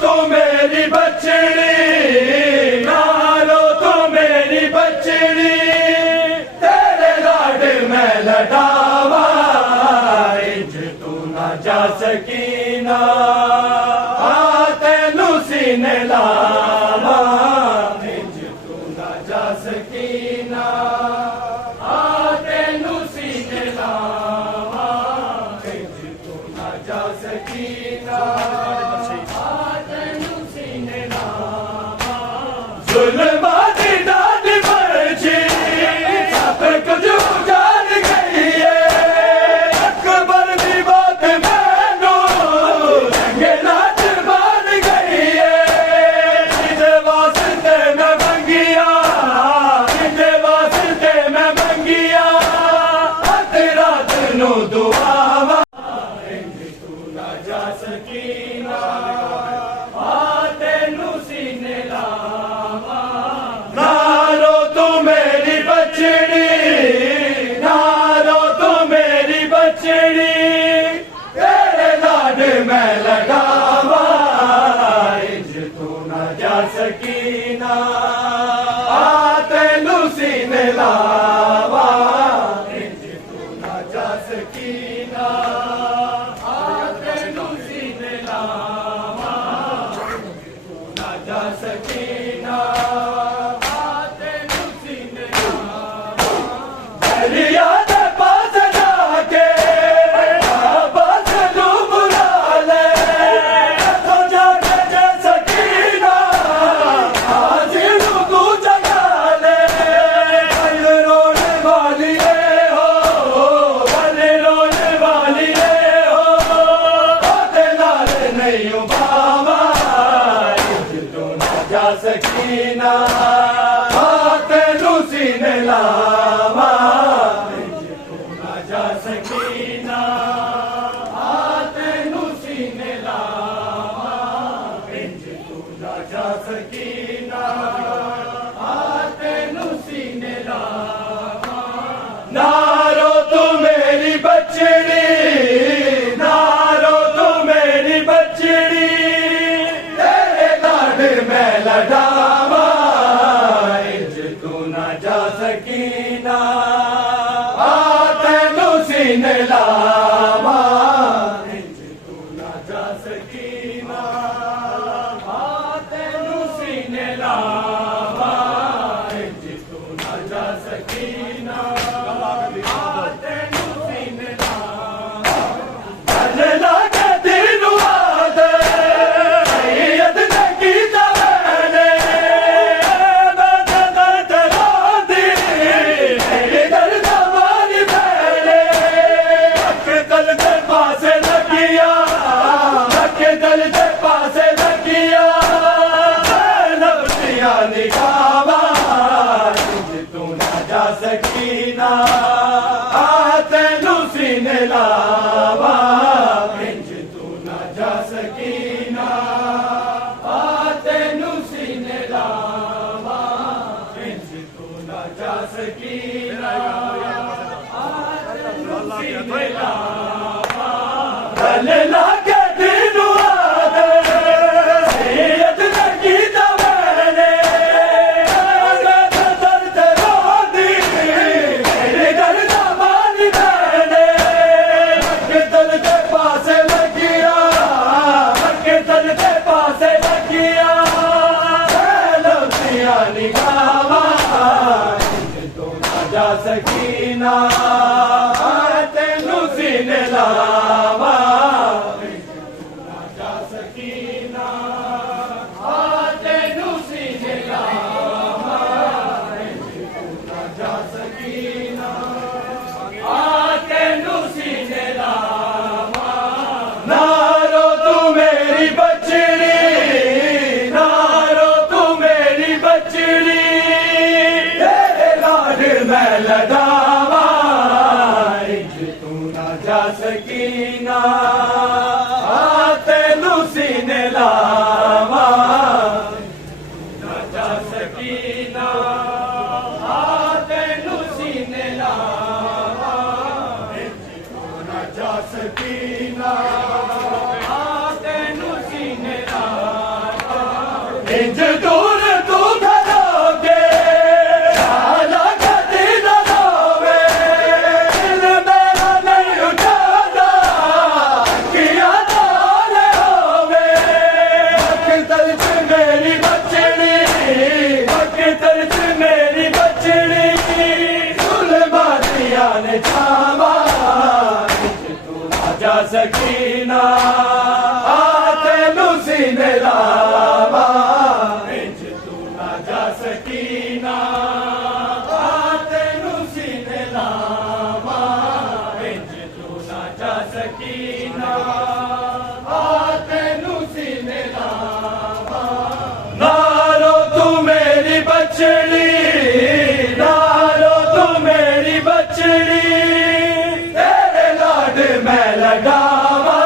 तू मेरी बछड़ी, नारो तू मेरी बछड़ी, तेरे लाड में लटावा, इंज तू ना जा सकी ना, तेनू सीने लावा, इंज तू ना जा सकी ना, तेनू सीने लावा, इंज तू ना जा सकी ना, तेनू सीने लावा। जुल्मा दी डांड मर्जी सब कुछ उजाड़ गई है, अकबर दी बात मैनू रंगे नाच बन गई है, जिदे वास्ते मैं मंगिया, जिदे वास्ते मैं मंगिया, अध रात नू दुआवा, इंज तू ना जा सकी ना, तेनू सीने लावा। नारो तू मेरी बछड़ी, नारो तू मेरी बछड़ी, तेरे लाड में लगावा, इंज तू ना जा सकी ना, तेनू सीने लावा, इंज तू ना जा सकी ना, तेनू सीने लावा, तू ना जा सकी ना, तेनू सीने लावा। दरिया दे पास जाके बस नू बुला ले, तो जाके जा सकी ना, आज नू तू जगा ले, बल रोने वाली हो, बल रोने वाली हो, ते लाल नहीं बाबा, इंज तू ना जा सकी ना, तेनू सीने लावा, इंज तू ना जा सकी ना, तेनू सीने लावा, इंज तू ना जा सकी ना, तेनू सीने लावा। नारो तू मेरी बछड़ी, नारो तू मेरी बछड़ी, तेरे लाड में लटावा, इंज तू ना जा सकी ना, तेनू सीने लावा, इंज तू ना जा सकी ना, तेनू सीने लावा, इंज तू ना जा सकी ना, तेनू सीने लावा। अल्लाह के दिन वादे सैयद ने कीता मैंने, दर्द रांदी मेरी दर्द वाली भैने, अके दल दे पासे लगिया, अके दल दे पासे लगिया, लबतियां निगावा, इंज तू ना जा सकी ना, तेनू सीने लावा, इंज तू ना जा सकी ना, तेनू सीने लावा, इंज तू ना जा सकी ना, तेनू सीने लावा। गले लागे दिन वादे इंज दूर तू खलोगे शाला कदी न रोवे दिल मेरा नहीं उठाता किया नाल होवे अख्तर च मेरी बचड़ी अख्तर च मेरी बचड़ी जुल्मा दिया ने छावा तू ना जा सकीना तेनू सीने लावा इंज तू ना जा सकीना तेनू सीने लावा इंज तू ना जा सकीना तेनू सीने लावा नारो तू मेरी बचड़ी नारो तू मेरी बचड़ी तेरे लाड मैं लगावा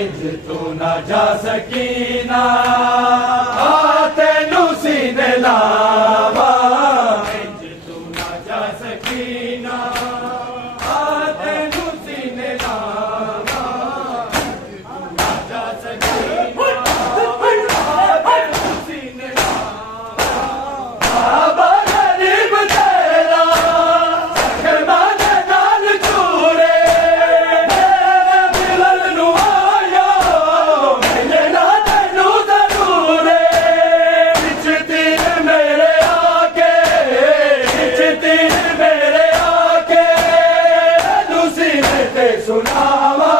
इंज तू ना जा सकीना तेनू सीने लावा इंज तू ना जा सकीना तेनू सीने लावा ना जा सकीना तेनू सीने बाबा गरीब तेरा शर्माने नाल चूरे मेरे मिलन नू आया मिलना तैनू जरूर बिच तीर मेरे आके बिच तीर मेरे आके तैनू सीने ते सुनावा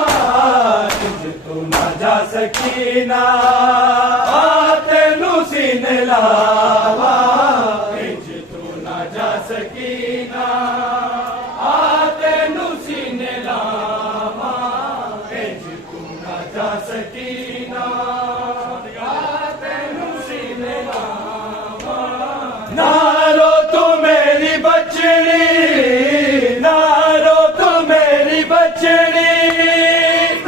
इंज तू ना जा सकीना तेनू सीने लावा इंज तू ना जा सकीना तेनू सीने लावा इंज तू ना जा सकीना तेनू सीने लावा नारो तू मेरी बचड़ी नारो तू मेरी बचड़ी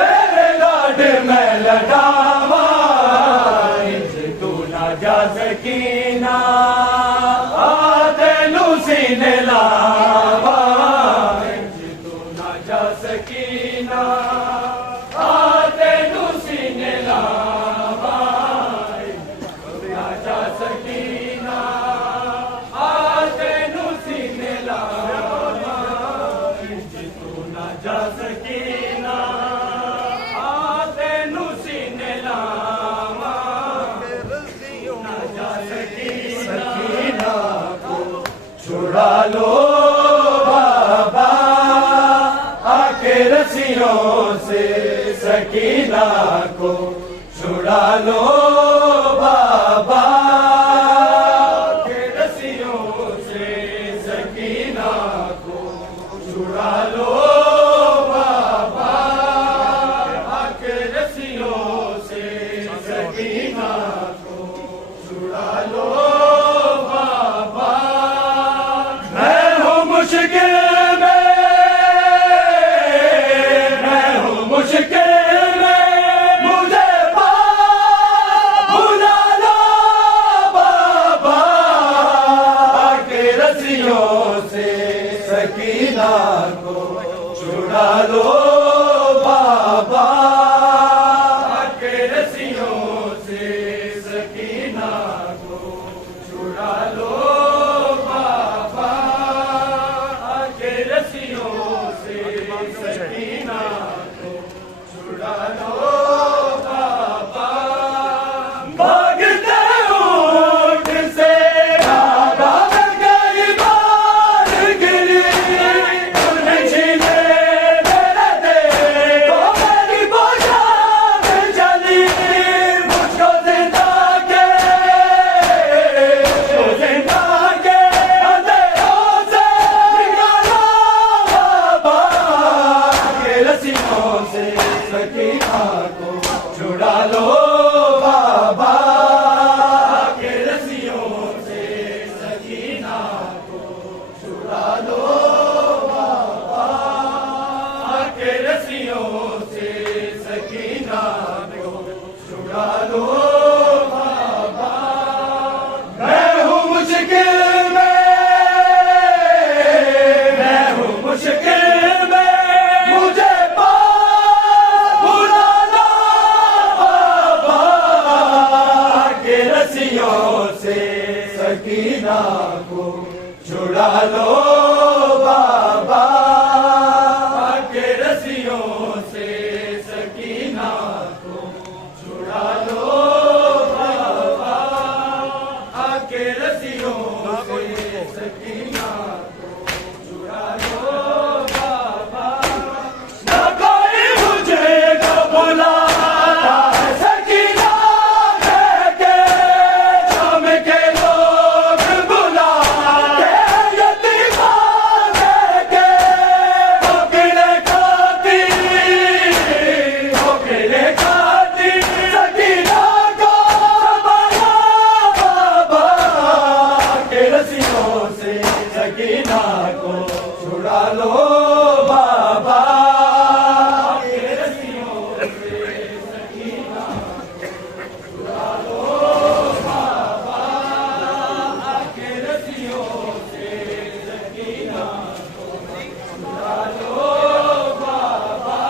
तेरे लाड मैं लड़ावा इंज तू ना जा सकीना तेनू सीने लावा इंज तू ना जा सकीना तेनू सीने लावा इंज तू ना जा सकीना तेनू सीने लावा इंज तू ना जा सकीना तेनू सीने लावा ना जा सकीना को छुड़ा लो बाबा आके रस्सियों से सकीना को छुड़ा लो बाबा आके रस्सियों से सकीना को छुड़ा लो बाबा आके रस्सियों से सकीना को छुड़ा लो बाबा मैं हूँ मुश्किल में मैं हूँ मुश्किल में मुझे पार सकीना को छुड़ा लो बाबा के रस्सियों से सकीना को छुड़ा लो बाबा के रस्सियों से सकीना को छुड़ा लो बाबा न कोई मुझे बुला सकीना को छुड़ा लो बाबा के रस्सियों से सकीना छुड़ा लो बाबा के रस्सियों से सकीना छुड़ा लो बाबा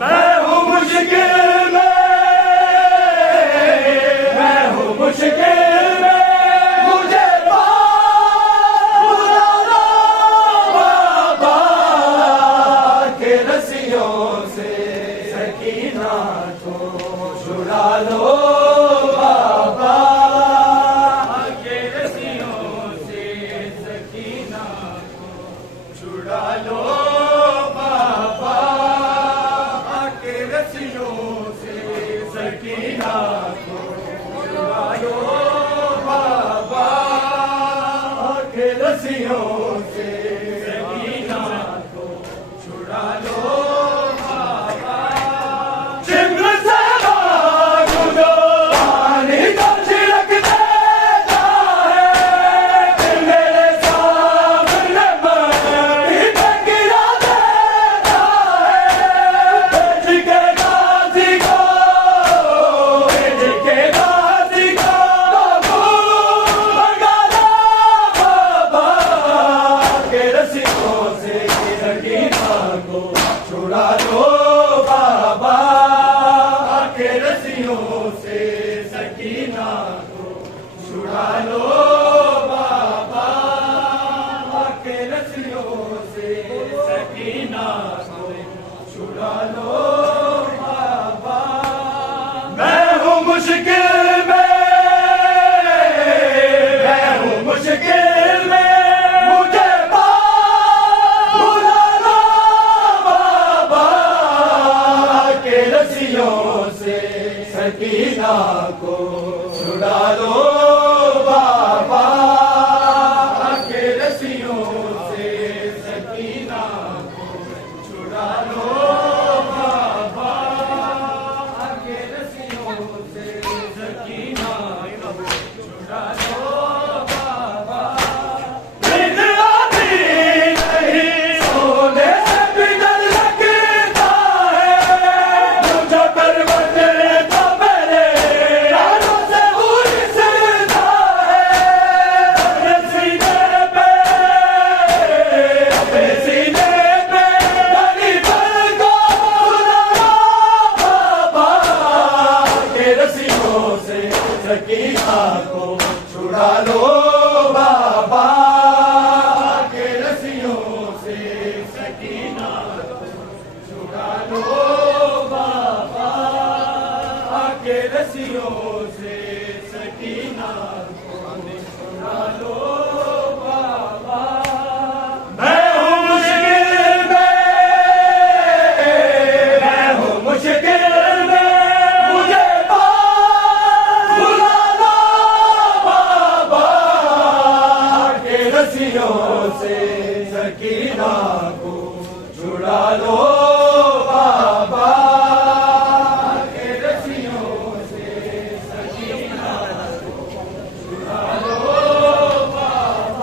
मैं हूँ मुश्किल में मैं हूँ मुश्किल सकीना को छुड़ा लो बाबा के रस्सियों से सकीना को छुड़ा लो बाबा के रस्सियों से सकीना को छुड़ा लो बाबा के रस्सियों से सकीना को छुड़ा लो छुड़ा लो बाबा के रस्सियों से सकीना को छुड़ा लो बाबा के रस्सियों से सकीना को छुड़ा लो बाबा मैं हूँ मुश्किल में मैं हूँ मुश्किल में से सकीना को छुड़ा लो बाबा के रस्सियों से सकीना को छुड़ा लो बाबा के रस्सियों से सकीना को छुड़ा लो बाबा नींद आती नहीं सोने से भी डर लगता है मुझे करवट सकीना को छुड़ा लो बाबा के रस्सियों से सकीना को छुड़ा लो बाबा के रस्सियों से सकीना को छुड़ा लो बाबा मैं हूँ मुश्किल में मैं हूँ मुश्किल से सकीना को छुड़ा लो बाबा के रस्सियों से सकीना को छुड़ा लो बाबा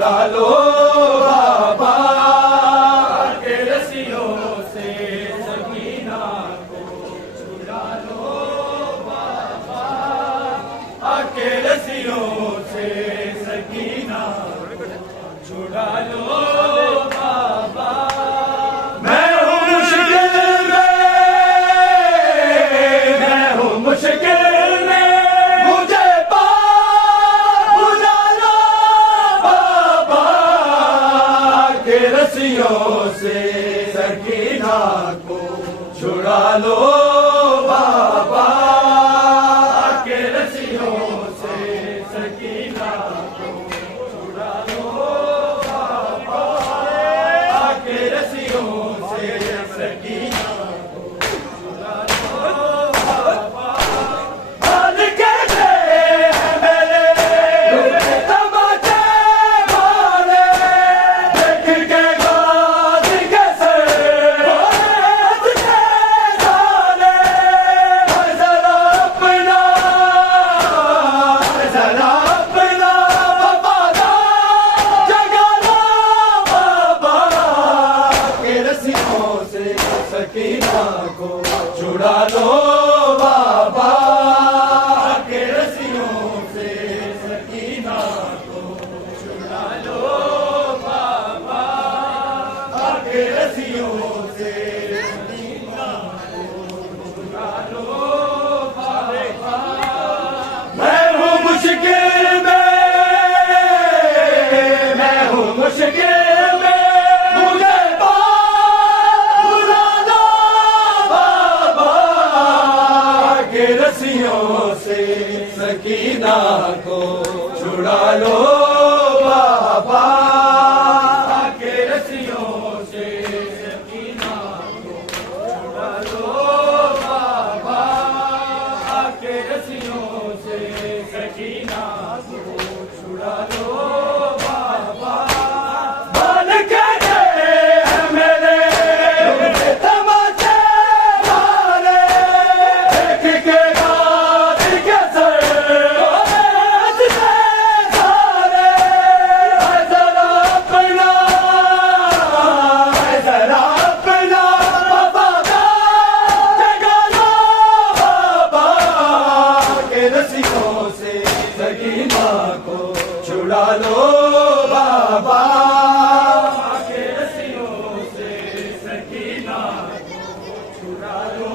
छुड़ा लो बाबा के रस्सियों से सकीना को छुड़ा लो बाबा के रस्सियों से सकीना छुड़ा लो बाबा मैं हूँ मुश्किल में मुझे पार बुला लो बाबा के रस्सियों से सकीना को छुड़ा लो बाबा के रस्सियों से सकीना को छुड़ा लो बाबा के रस्सियों से सकीना को छुड़ा लो बाबा हाल कैसे है मेरे तमाचे मारे देख के गाज कैसे साले जरा अपना बाबा जगा लो बाबा के रस्सियों से सकीना को छुड़ा लो बाबा के रस्सियों से सकीना को छुड़ा लो बाबा के रस्सियों से सकीना को छुड़ा लो बाबा मैं हूँ मुश्किल में मुझे पार बुला लो बाबा के रस्सियों से सकीना को छुड़ा लो बाबा के रस्सियों से सकीना को छुड़ा लो बाबा के रस्सियों से सकीना को छुड़ा लो बाबा बन के दे मेरे तमाचे मारे देख के गाज कैसे सारे जरा अपना बाबा जगा लो बाबा के रस्सियों से सकीना को छुड़ा लो बाबा के रस्सियों से सकीना को छुड़ा लो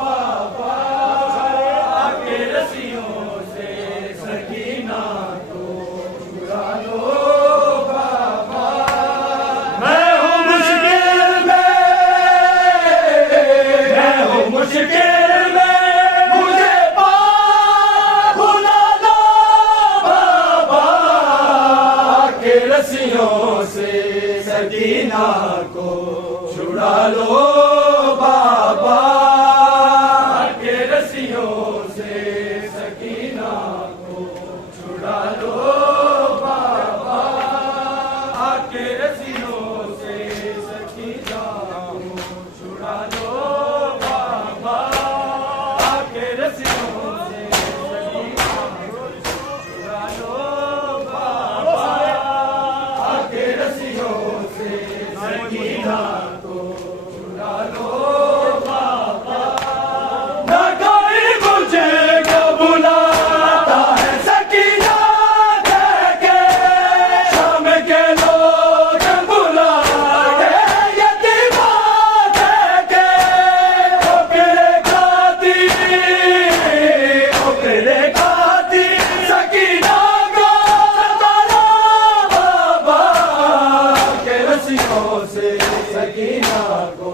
बाबा के रस्सियों से सकीना को छुड़ा लो बाबा मैं हूँ मुश्किल में मुझे पार बुला लो बाबा के रस्सियों से सकीना को छुड़ा लो बाबा के रस्सियों से सकीना को छुड़ा लो बाबा के रस्सियों से सकीना को छुड़ा लो बाबा के रस्सियों से सकीना को छुड़ा लो बाबा के रस्सियों से सकीना को छुड़ा लो बाबा ना कोई मुझे को बुलाता है सकीना कह के शाम के लोग बुलाते यतीमा कह के ओकरे खाती सकीना को सताना बाबा के रस्सियों से सकीना को